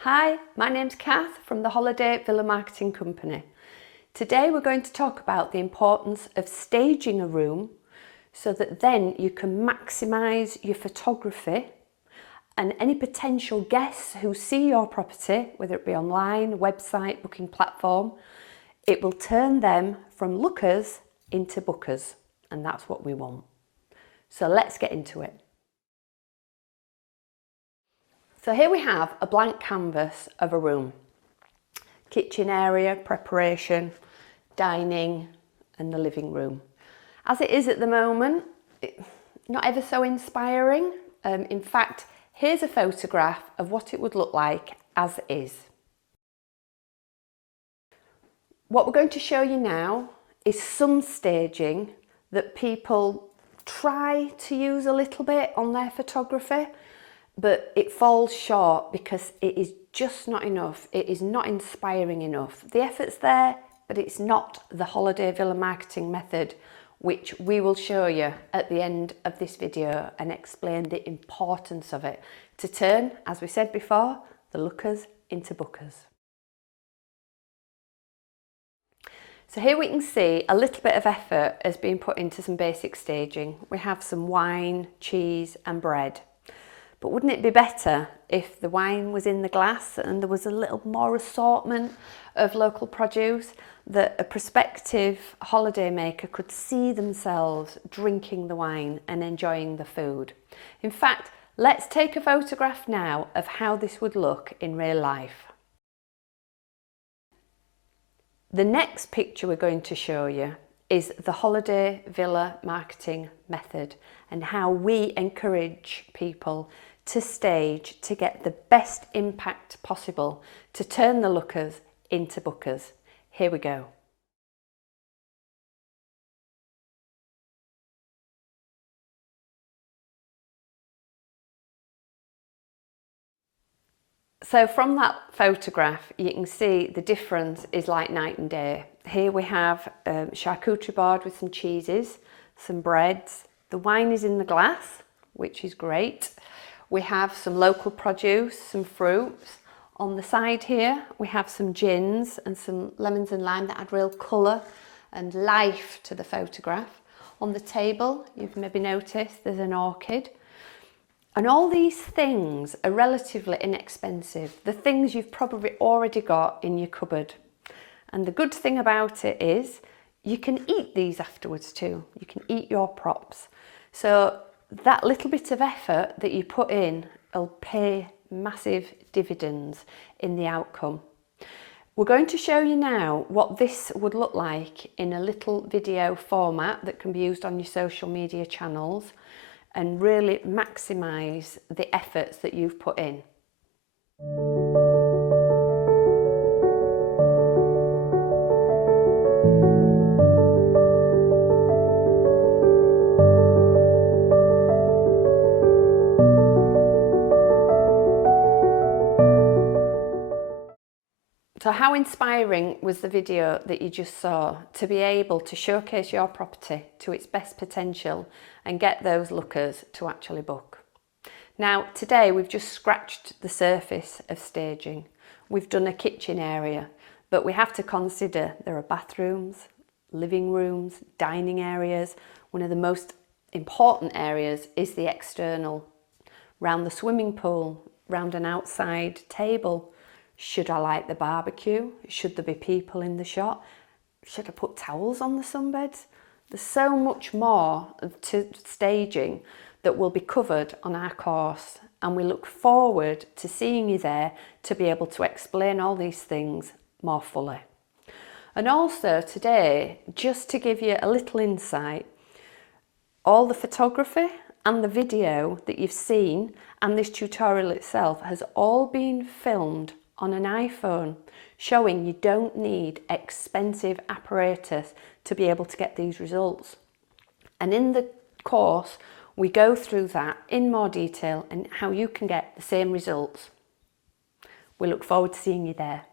Hi, my name's Kath from the Holiday Villa Marketing Company. Today we're going to talk about the importance of staging a room so that then you can maximise your photography, and any potential guests who see your property, whether it be online, website, booking platform, it will turn them from lookers into bookers, and that's what we want. So let's get into it. So here we have a blank canvas of a room. Kitchen area, preparation, dining and the living room. As it is at the moment, not ever so inspiring. In fact, here's a photograph of what it would look like as is. What we're going to show you now is some staging that people try to use a little bit on their photography, but it falls short because it is just not enough. It is not inspiring enough. The effort's there, but it's not the Holiday Villa marketing method, which we will show you at the end of this video and explain the importance of it to turn, as we said before, the lookers into bookers. So here we can see a little bit of effort has been put into some basic staging. We have some wine, cheese and bread. But wouldn't it be better if the wine was in the glass and there was a little more assortment of local produce, that a prospective holiday maker could see themselves drinking the wine and enjoying the food? In fact, let's take a photograph now of how this would look in real life. The next picture we're going to show you is the Holiday Villa marketing method and how we encourage people to stage to get the best impact possible to turn the lookers into bookers. Here we go. So from that photograph, you can see the difference is like night and day. Here we have a charcuterie board with some cheeses, some breads. The wine is in the glass, which is great. We have some local produce, some fruits. On the side here, we have some gins and some lemons and lime that add real colour and life to the photograph. On the table, you've maybe noticed there's an orchid. And all these things are relatively inexpensive. The things you've probably already got in your cupboard. And the good thing about it is you can eat these afterwards too. You can eat your props. So that little bit of effort that you put in will pay massive dividends in the outcome. We're going to show you now what this would look like in a little video format that can be used on your social media channels and really maximise the efforts that you've put in. So how inspiring was the video that you just saw to be able to showcase your property to its best potential and get those lookers to actually book? Now today we've just scratched the surface of staging. We've done a kitchen area, but we have to consider there are bathrooms, living rooms, dining areas. One of the most important areas is the external, round the swimming pool, round an outside table. Should I light the barbecue? Should there be people in the shop? Should I put towels on the sunbeds? There's so much more to staging that will be covered on our course, and we look forward to seeing you there to be able to explain all these things more fully. And also today, just to give you a little insight, all the photography and the video that you've seen and this tutorial itself has all been filmed on an iPhone, showing you don't need expensive apparatus to be able to get these results. And in the course, we go through that in more detail and how you can get the same results. We look forward to seeing you there.